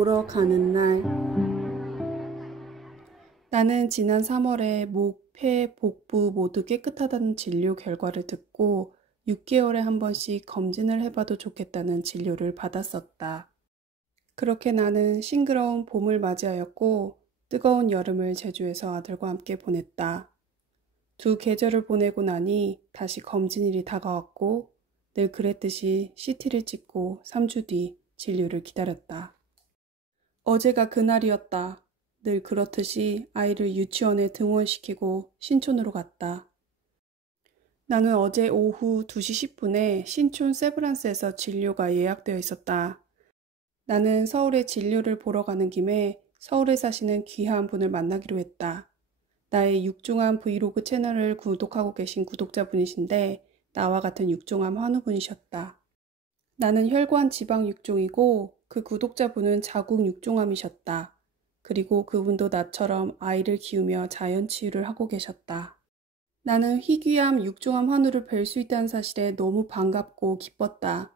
보러 가는 날. 나는 지난 3월에 목, 폐, 복부 모두 깨끗하다는 진료 결과를 듣고 6개월에 한 번씩 검진을 해봐도 좋겠다는 진료를 받았었다. 그렇게 나는 싱그러운 봄을 맞이하였고 뜨거운 여름을 제주에서 아들과 함께 보냈다. 두 계절을 보내고 나니 다시 검진일이 다가왔고 늘 그랬듯이 CT를 찍고 3주 뒤 진료를 기다렸다. 어제가 그날이었다. 늘 그렇듯이 아이를 유치원에 등원시키고 신촌으로 갔다. 나는 어제 오후 2시 10분에 신촌 세브란스에서 진료가 예약되어 있었다. 나는 서울에 진료를 보러 가는 김에 서울에 사시는 귀한 분을 만나기로 했다. 나의 육종암 브이로그 채널을 구독하고 계신 구독자분이신데 나와 같은 육종암 환우분이셨다. 나는 혈관 지방 육종이고 그 구독자분은 자궁 육종암이셨다. 그리고 그분도 나처럼 아이를 키우며 자연 치유를 하고 계셨다. 나는 희귀암 육종암 환우를 뵐 수 있다는 사실에 너무 반갑고 기뻤다.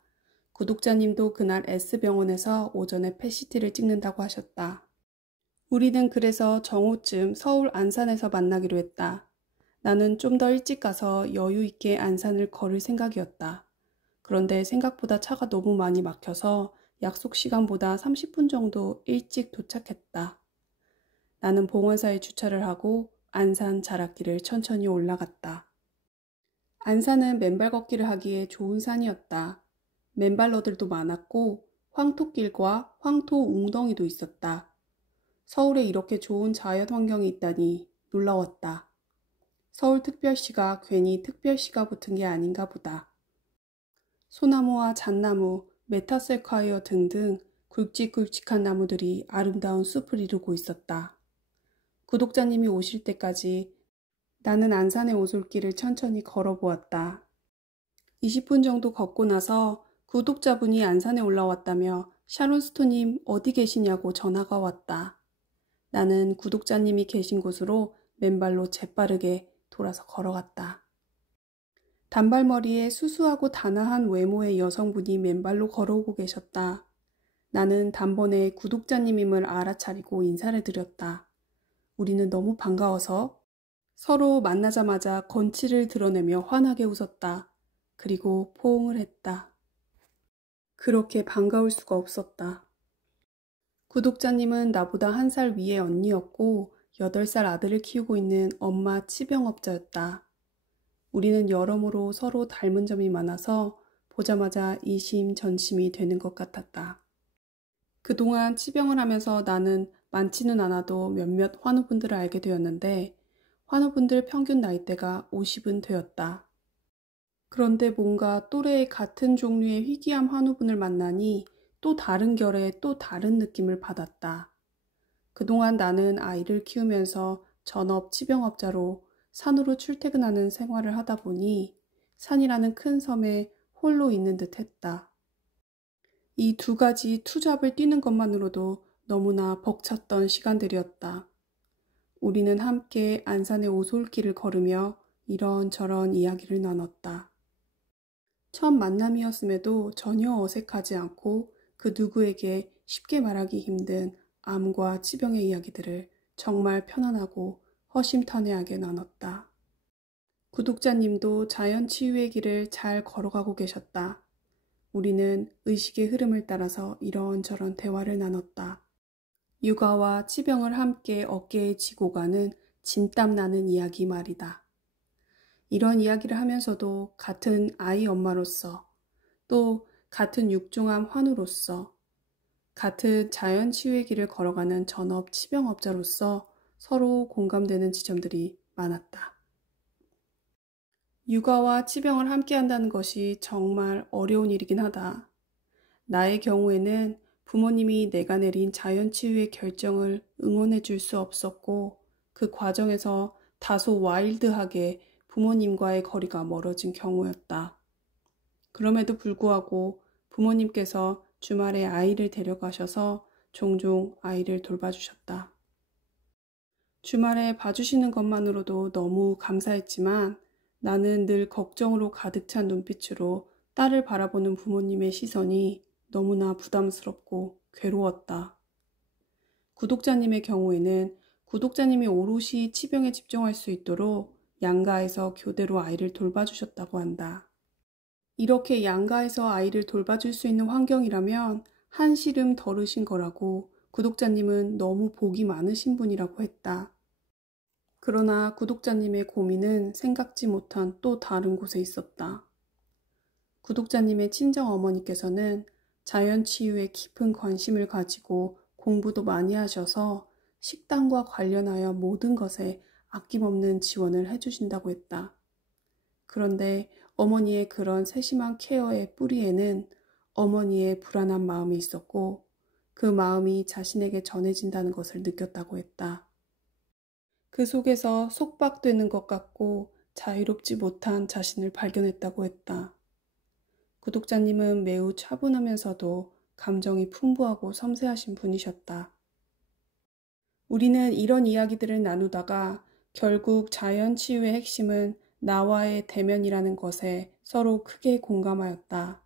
구독자님도 그날 S병원에서 오전에 펫CT를 찍는다고 하셨다. 우리는 그래서 정오쯤 서울 안산에서 만나기로 했다. 나는 좀 더 일찍 가서 여유 있게 안산을 걸을 생각이었다. 그런데 생각보다 차가 너무 많이 막혀서 약속 시간보다 30분 정도 일찍 도착했다. 나는 봉원사에 주차를 하고 안산 자락길을 천천히 올라갔다. 안산은 맨발 걷기를 하기에 좋은 산이었다. 맨발러들도 많았고 황토길과 황토 웅덩이도 있었다. 서울에 이렇게 좋은 자연 환경이 있다니 놀라웠다. 서울특별시가 괜히 특별시가 붙은 게 아닌가 보다. 소나무와 잣나무, 메타셀콰이어 등등 굵직굵직한 나무들이 아름다운 숲을 이루고 있었다. 구독자님이 오실 때까지 나는 안산의 오솔길을 천천히 걸어보았다. 20분 정도 걷고 나서 구독자분이 안산에 올라왔다며 샤론스토님 어디 계시냐고 전화가 왔다. 나는 구독자님이 계신 곳으로 맨발로 재빠르게 돌아서 걸어갔다. 단발머리에 수수하고 단아한 외모의 여성분이 맨발로 걸어오고 계셨다. 나는 단번에 구독자님임을 알아차리고 인사를 드렸다. 우리는 너무 반가워서 서로 만나자마자 건치를 드러내며 환하게 웃었다. 그리고 포옹을 했다. 그렇게 반가울 수가 없었다. 구독자님은 나보다 1살 위의 언니였고 8살 아들을 키우고 있는 엄마 치병업자였다. 우리는 여러모로 서로 닮은 점이 많아서 보자마자 이심전심이 되는 것 같았다. 그동안 치병을 하면서 나는 많지는 않아도 몇몇 환우분들을 알게 되었는데 환우분들 평균 나이대가 50은 되었다. 그런데 뭔가 또래의 같은 종류의 희귀암 환우분을 만나니 또 다른 결의 또 다른 느낌을 받았다. 그동안 나는 아이를 키우면서 전업 치병업자로 산으로 출퇴근하는 생활을 하다 보니 산이라는 큰 섬에 홀로 있는 듯 했다. 이 두 가지 투잡을 뛰는 것만으로도 너무나 벅찼던 시간들이었다. 우리는 함께 안산의 오솔길을 걸으며 이런저런 이야기를 나눴다. 첫 만남이었음에도 전혀 어색하지 않고 그 누구에게 쉽게 말하기 힘든 암과 치병의 이야기들을 정말 편안하고 허심탄회하게 나눴다. 구독자님도 자연 치유의 길을 잘 걸어가고 계셨다. 우리는 의식의 흐름을 따라서 이런저런 대화를 나눴다. 육아와 치병을 함께 어깨에 지고 가는 진땀 나는 이야기 말이다. 이런 이야기를 하면서도 같은 아이 엄마로서 또 같은 육종암 환우로서 같은 자연 치유의 길을 걸어가는 전업 치병업자로서 서로 공감되는 지점들이 많았다. 육아와 치병을 함께 한다는 것이 정말 어려운 일이긴 하다. 나의 경우에는 부모님이 내가 내린 자연 치유의 결정을 응원해 줄 수 없었고 그 과정에서 다소 와일드하게 부모님과의 거리가 멀어진 경우였다. 그럼에도 불구하고 부모님께서 주말에 아이를 데려가셔서 종종 아이를 돌봐주셨다. 주말에 봐주시는 것만으로도 너무 감사했지만 나는 늘 걱정으로 가득 찬 눈빛으로 딸을 바라보는 부모님의 시선이 너무나 부담스럽고 괴로웠다. 구독자님의 경우에는 구독자님이 오롯이 치병에 집중할 수 있도록 양가에서 교대로 아이를 돌봐주셨다고 한다. 이렇게 양가에서 아이를 돌봐줄 수 있는 환경이라면 한시름 덜으신 거라고 구독자님은 너무 복이 많으신 분이라고 했다. 그러나 구독자님의 고민은 생각지 못한 또 다른 곳에 있었다. 구독자님의 친정 어머니께서는 자연치유에 깊은 관심을 가지고 공부도 많이 하셔서 식단과 관련하여 모든 것에 아낌없는 지원을 해주신다고 했다. 그런데 어머니의 그런 세심한 케어의 뿌리에는 어머니의 불안한 마음이 있었고 그 마음이 자신에게 전해진다는 것을 느꼈다고 했다. 그 속에서 속박되는 것 같고 자유롭지 못한 자신을 발견했다고 했다. 구독자님은 매우 차분하면서도 감정이 풍부하고 섬세하신 분이셨다. 우리는 이런 이야기들을 나누다가 결국 자연치유의 핵심은 나와의 대면이라는 것에 서로 크게 공감하였다.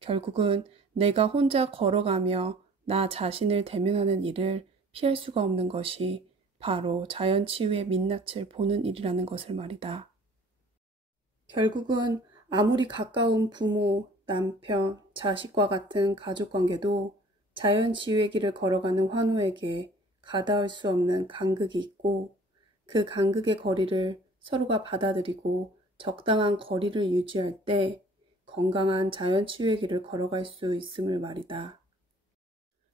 결국은 내가 혼자 걸어가며 나 자신을 대면하는 일을 피할 수가 없는 것이 바로 자연치유의 민낯을 보는 일이라는 것을 말이다. 결국은 아무리 가까운 부모, 남편, 자식과 같은 가족관계도 자연치유의 길을 걸어가는 환우에게 가닿을 수 없는 간극이 있고 그 간극의 거리를 서로가 받아들이고 적당한 거리를 유지할 때 건강한 자연치유의 길을 걸어갈 수 있음을 말이다.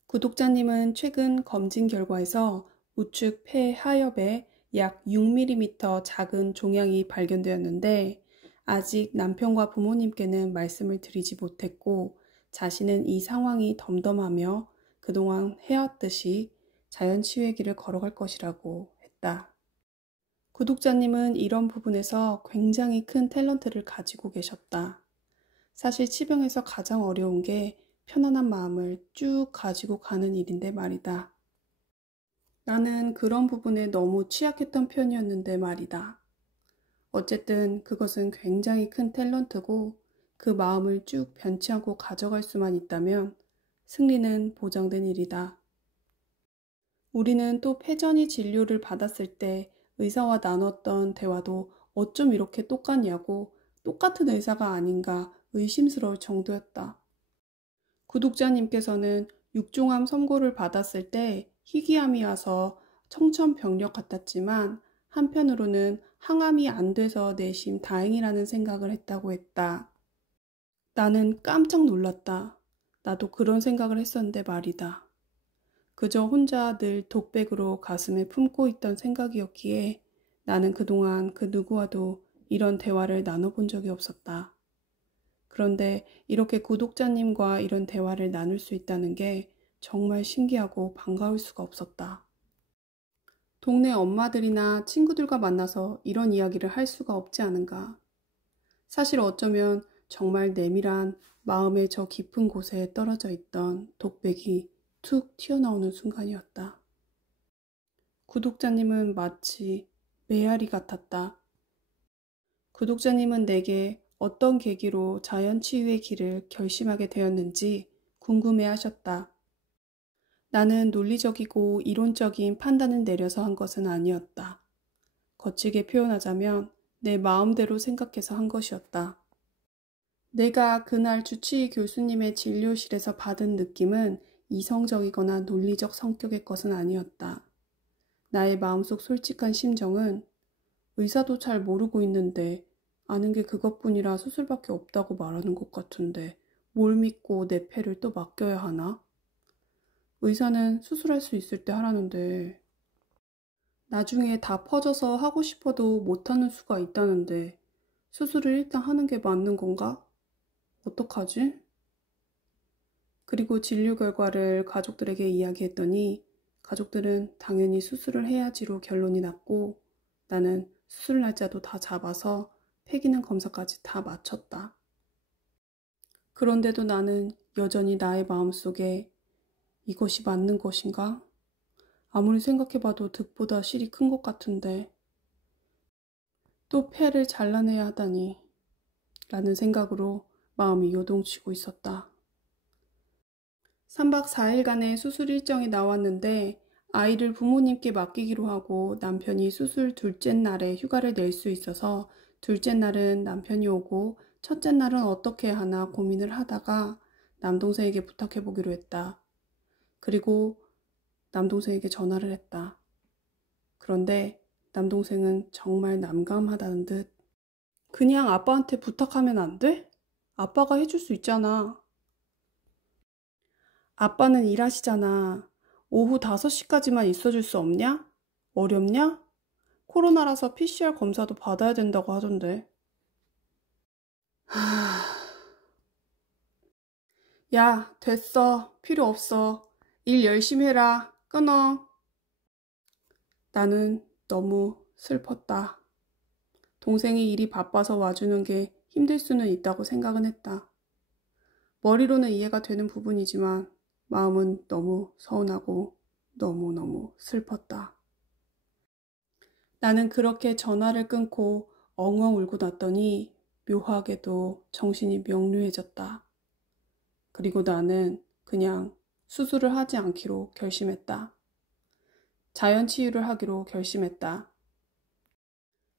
구독자님은 최근 검진 결과에서 우측 폐 하엽에 약 6mm 작은 종양이 발견되었는데 아직 남편과 부모님께는 말씀을 드리지 못했고 자신은 이 상황이 덤덤하며 그동안 해왔듯이 자연치유의 길을 걸어갈 것이라고 했다. 구독자님은 이런 부분에서 굉장히 큰 탤런트를 가지고 계셨다. 사실 치병에서 가장 어려운 게 편안한 마음을 쭉 가지고 가는 일인데 말이다. 나는 그런 부분에 너무 취약했던 편이었는데 말이다. 어쨌든 그것은 굉장히 큰 탤런트고 그 마음을 쭉 변치 않고 가져갈 수만 있다면 승리는 보장된 일이다. 우리는 또 폐전이 진료를 받았을 때 의사와 나눴던 대화도 어쩜 이렇게 똑같냐고 똑같은 의사가 아닌가 의심스러울 정도였다. 구독자님께서는 육종암 선고를 받았을 때 희귀암이 와서 청천벽력 같았지만 한편으로는 항암이 안 돼서 내심 다행이라는 생각을 했다고 했다. 나는 깜짝 놀랐다. 나도 그런 생각을 했었는데 말이다. 그저 혼자 늘 독백으로 가슴에 품고 있던 생각이었기에 나는 그동안 그 누구와도 이런 대화를 나눠본 적이 없었다. 그런데 이렇게 구독자님과 이런 대화를 나눌 수 있다는 게 정말 신기하고 반가울 수가 없었다. 동네 엄마들이나 친구들과 만나서 이런 이야기를 할 수가 없지 않은가. 사실 어쩌면 정말 내밀한 마음의 저 깊은 곳에 떨어져 있던 독백이 툭 튀어나오는 순간이었다. 구독자님은 마치 메아리 같았다. 구독자님은 내게 어떤 계기로 자연치유의 길을 결심하게 되었는지 궁금해하셨다. 나는 논리적이고 이론적인 판단을 내려서 한 것은 아니었다. 거칠게 표현하자면 내 마음대로 생각해서 한 것이었다. 내가 그날 주치의 교수님의 진료실에서 받은 느낌은 이성적이거나 논리적 성격의 것은 아니었다. 나의 마음속 솔직한 심정은 의사도 잘 모르고 있는데 아는 게 그것뿐이라 수술밖에 없다고 말하는 것 같은데 뭘 믿고 내 폐를 또 맡겨야 하나? 의사는 수술할 수 있을 때 하라는데 나중에 다 퍼져서 하고 싶어도 못하는 수가 있다는데 수술을 일단 하는 게 맞는 건가? 어떡하지? 그리고 진료 결과를 가족들에게 이야기했더니 가족들은 당연히 수술을 해야지로 결론이 났고 나는 수술 날짜도 다 잡아서 폐기능 검사까지 다 마쳤다. 그런데도 나는 여전히 나의 마음속에 이것이 맞는 것인가? 아무리 생각해봐도 득보다 실이 큰 것 같은데 또 폐를 잘라내야 하다니 라는 생각으로 마음이 요동치고 있었다. 3박 4일간의 수술 일정이 나왔는데 아이를 부모님께 맡기기로 하고 남편이 수술 둘째 날에 휴가를 낼 수 있어서 둘째 날은 남편이 오고 첫째 날은 어떻게 하나 고민을 하다가 남동생에게 부탁해보기로 했다. 그리고 남동생에게 전화를 했다. 그런데 남동생은 정말 난감하다는 듯 그냥 아빠한테 부탁하면 안 돼? 아빠가 해줄 수 있잖아. 아빠는 일하시잖아. 오후 5시까지만 있어줄 수 없냐? 어렵냐? 코로나라서 PCR 검사도 받아야 된다고 하던데. 야, 됐어. 필요 없어. 일 열심히 해라. 끊어. 나는 너무 슬펐다. 동생이 일이 바빠서 와주는 게 힘들 수는 있다고 생각은 했다. 머리로는 이해가 되는 부분이지만 마음은 너무 서운하고 너무너무 슬펐다. 나는 그렇게 전화를 끊고 엉엉 울고 났더니 묘하게도 정신이 명료해졌다. 그리고 나는 그냥 수술을 하지 않기로 결심했다. 자연치유를 하기로 결심했다.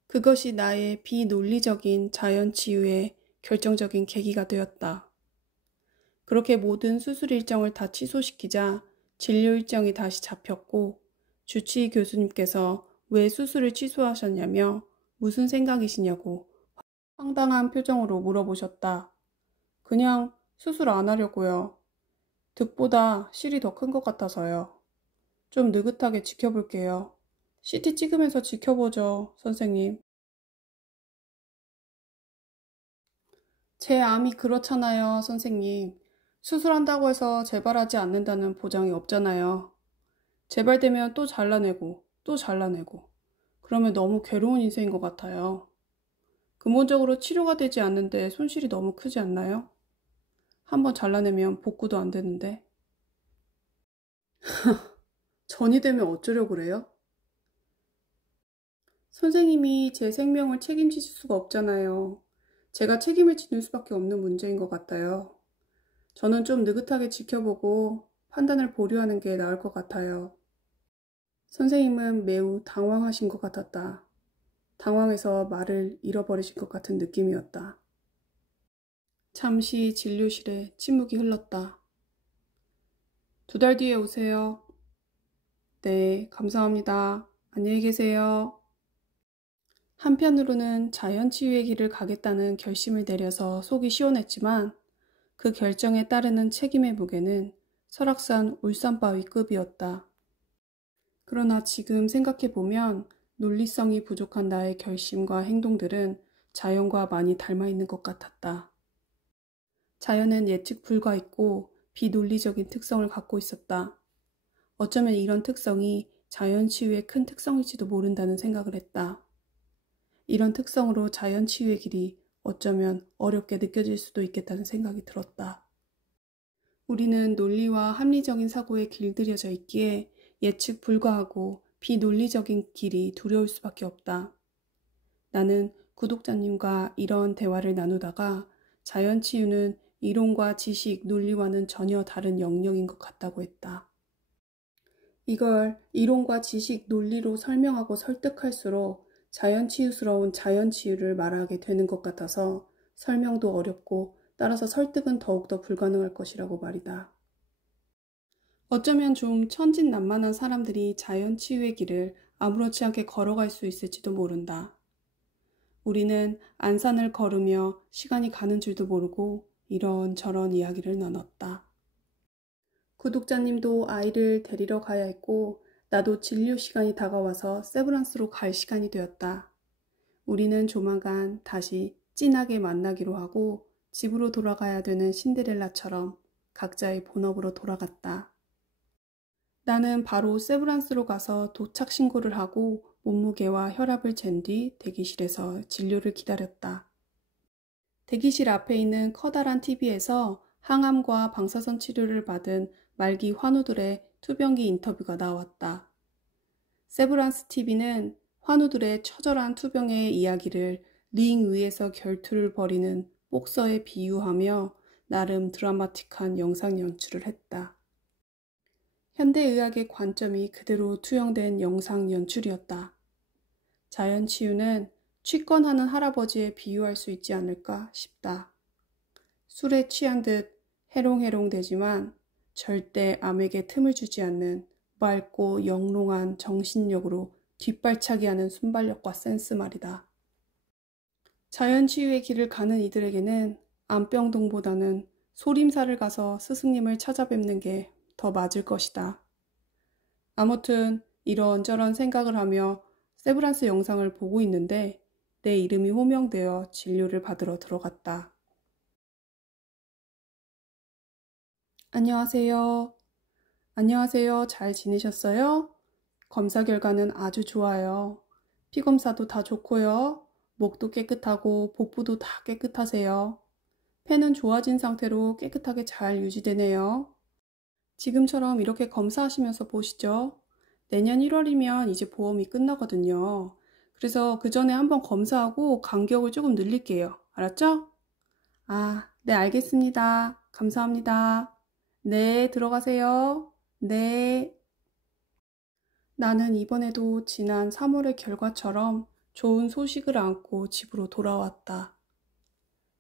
그것이 나의 비논리적인 자연치유의 결정적인 계기가 되었다. 그렇게 모든 수술 일정을 다 취소시키자 진료 일정이 다시 잡혔고 주치의 교수님께서 왜 수술을 취소하셨냐며 무슨 생각이시냐고 황당한 표정으로 물어보셨다. 그냥 수술 안 하려고요. 득보다 실이 더 큰 것 같아서요. 좀 느긋하게 지켜볼게요. CT 찍으면서 지켜보죠, 선생님. 제 암이 그렇잖아요, 선생님. 수술한다고 해서 재발하지 않는다는 보장이 없잖아요. 재발되면 또 잘라내고, 또 잘라내고. 그러면 너무 괴로운 인생인 것 같아요. 근본적으로 치료가 되지 않는데 손실이 너무 크지 않나요? 한번 잘라내면 복구도 안 되는데. 전이 되면 어쩌려고 그래요? 선생님이 제 생명을 책임지실 수가 없잖아요. 제가 책임을 지는 수밖에 없는 문제인 것 같아요. 저는 좀 느긋하게 지켜보고 판단을 보류하는 게 나을 것 같아요. 선생님은 매우 당황하신 것 같았다. 당황해서 말을 잃어버리신 것 같은 느낌이었다. 잠시 진료실에 침묵이 흘렀다. 2달 뒤에 오세요. 네, 감사합니다. 안녕히 계세요. 한편으로는 자연치유의 길을 가겠다는 결심을 내려서 속이 시원했지만 그 결정에 따르는 책임의 무게는 설악산 울산바위급이었다. 그러나 지금 생각해보면 논리성이 부족한 나의 결심과 행동들은 자연과 많이 닮아 있는 것 같았다. 자연은 예측 불가했고 비논리적인 특성을 갖고 있었다. 어쩌면 이런 특성이 자연치유의 큰 특성일지도 모른다는 생각을 했다. 이런 특성으로 자연치유의 길이 어쩌면 어렵게 느껴질 수도 있겠다는 생각이 들었다. 우리는 논리와 합리적인 사고에 길들여져 있기에 예측 불가하고 비논리적인 길이 두려울 수밖에 없다. 나는 구독자님과 이런 대화를 나누다가 자연치유는 이론과 지식, 논리와는 전혀 다른 영역인 것 같다고 했다. 이걸 이론과 지식, 논리로 설명하고 설득할수록 자연치유스러운 자연치유를 말하게 되는 것 같아서 설명도 어렵고 따라서 설득은 더욱더 불가능할 것이라고 말이다. 어쩌면 좀 천진난만한 사람들이 자연치유의 길을 아무렇지 않게 걸어갈 수 있을지도 모른다. 우리는 안산을 걸으며 시간이 가는 줄도 모르고 이런저런 이야기를 나눴다. 구독자님도 아이를 데리러 가야 했고 나도 진료 시간이 다가와서 세브란스로 갈 시간이 되었다. 우리는 조만간 다시 찐하게 만나기로 하고 집으로 돌아가야 되는 신데렐라처럼 각자의 본업으로 돌아갔다. 나는 바로 세브란스로 가서 도착 신고를 하고 몸무게와 혈압을 잰 뒤 대기실에서 진료를 기다렸다. 대기실 앞에 있는 커다란 TV에서 항암과 방사선 치료를 받은 말기 환우들의 투병기 인터뷰가 나왔다. 세브란스 TV는 환우들의 처절한 투병의 이야기를 링 위에서 결투를 벌이는 복서에 비유하며 나름 드라마틱한 영상 연출을 했다. 현대의학의 관점이 그대로 투영된 영상 연출이었다. 자연치유는 취권하는 할아버지에 비유할 수 있지 않을까 싶다. 술에 취한 듯 해롱해롱 되지만 절대 암에게 틈을 주지 않는 맑고 영롱한 정신력으로 뒷발차기하는 순발력과 센스 말이다. 자연치유의 길을 가는 이들에게는 암병동보다는 소림사를 가서 스승님을 찾아뵙는 게 더 맞을 것이다. 아무튼 이런저런 생각을 하며 세브란스 영상을 보고 있는데 내 이름이 호명되어 진료를 받으러 들어갔다. 안녕하세요. 안녕하세요. 잘 지내셨어요? 검사 결과는 아주 좋아요. 피검사도 다 좋고요. 목도 깨끗하고 복부도 다 깨끗하세요. 폐는 좋아진 상태로 깨끗하게 잘 유지되네요. 지금처럼 이렇게 검사하시면서 보시죠. 내년 1월이면 이제 보험이 끝나거든요. 그래서 그 전에 한번 검사하고 간격을 조금 늘릴게요. 알았죠? 네, 알겠습니다. 감사합니다. 네, 들어가세요. 네. 나는 이번에도 지난 3월의 결과처럼 좋은 소식을 안고 집으로 돌아왔다.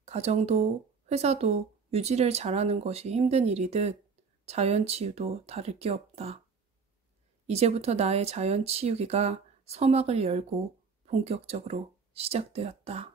가정도 회사도 유지를 잘하는 것이 힘든 일이듯 자연치유도 다를 게 없다. 이제부터 나의 자연치유기가 서막을 열고 본격적으로 시작되었다.